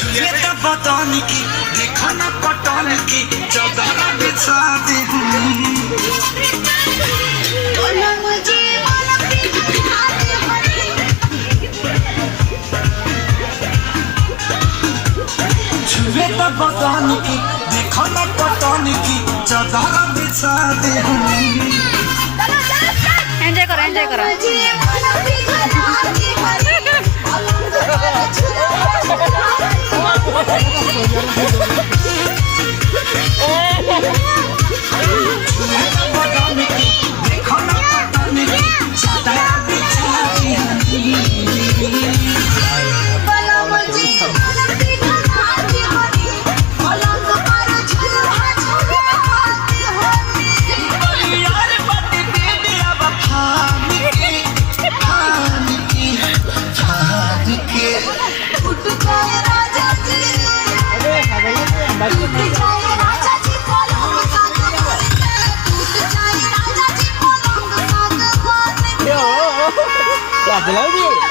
छुए तो बदन की देखो ना पटन की चादर बिछा दे छुए तो बदन की देखो ना पटन की चादर बिछा दे एंजॉय करो एंजॉय करो Lagi.